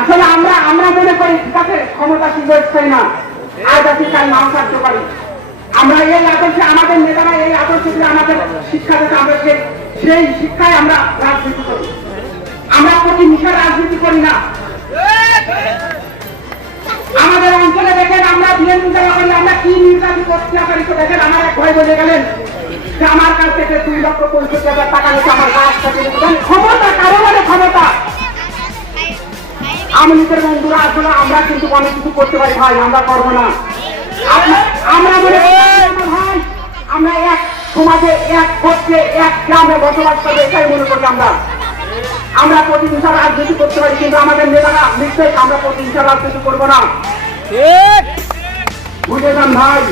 আসলে আমরা আমরা মনে করি ঠিক আছে ক্ষমতা সুযোগ চাই না, আজ আছি কাল নাও থাকতে পারি। আমরা এই আদর্শে আমাদের নেতারা এই আদর্শে আমাদের শিক্ষা দিতে আমাদেরকে সেই শিক্ষায় আমরা রাজনীতি করি। আমরা প্রতিহিংসার রাজনীতি করি না। আমাদের অঞ্চলে দেখেন আমরা বিএনপি যারা করি আমরা কি নির্বাচন প্রত্যাশিত দেখেন। আমার এক ভাই বলে গেলেন যে আমার কাছ থেকে 2,65,000 টাকা নিতে আমার কাছ থেকে ক্ষমতা কারো মানে ক্ষমতা। আওয়ামী লীগের বন্ধুরা আসলে আমরা কিন্তু অনেক কিছু করতে পারি ভাই, আমরা করবো না। আমরা মনে করি ভাই আমরা এক সমাজে এক গোত্রে এক গ্রামে বসবাস করবো, এটাই মনে করি আমরা। আমরা প্রতিহিংসার রাজনীতি করতে পারি কিন্তু আমাদের নেতারা নিশ্চয়ই আমরা প্রতিহিংসার রাজনীতি করবো না। বুঝে যান ভাই,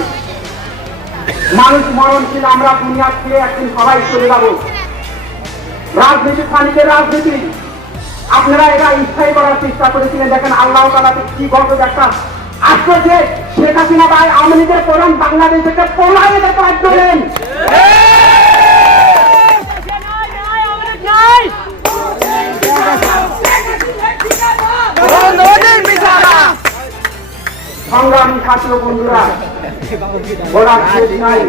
মানুষ মরণশীল, আমরা দুনিয়া ছেড়ে একদিন সবাই চলে যাবো। রাজনীতি খানিকের রাজনীতি আপনারা এরা স্থায়ী করার চেষ্টা করেছিলেন। দেখেন আল্লাহ তাআলাকে কি গর্ব একটা আশ্চর্য, শেখ হাসিনা ভাই আওয়ামী লীগের প্রধান বাংলাদেশ থেকে পলায়ে যেতে বাধ্য হলেন। সংগ্রামী ছাত্র বন্ধুরা, বলার শেষ নাই।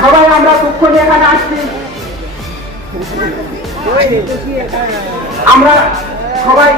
সবাই আমরা দুঃখ নিয়ে এখানে আসছি। আমরা সবাই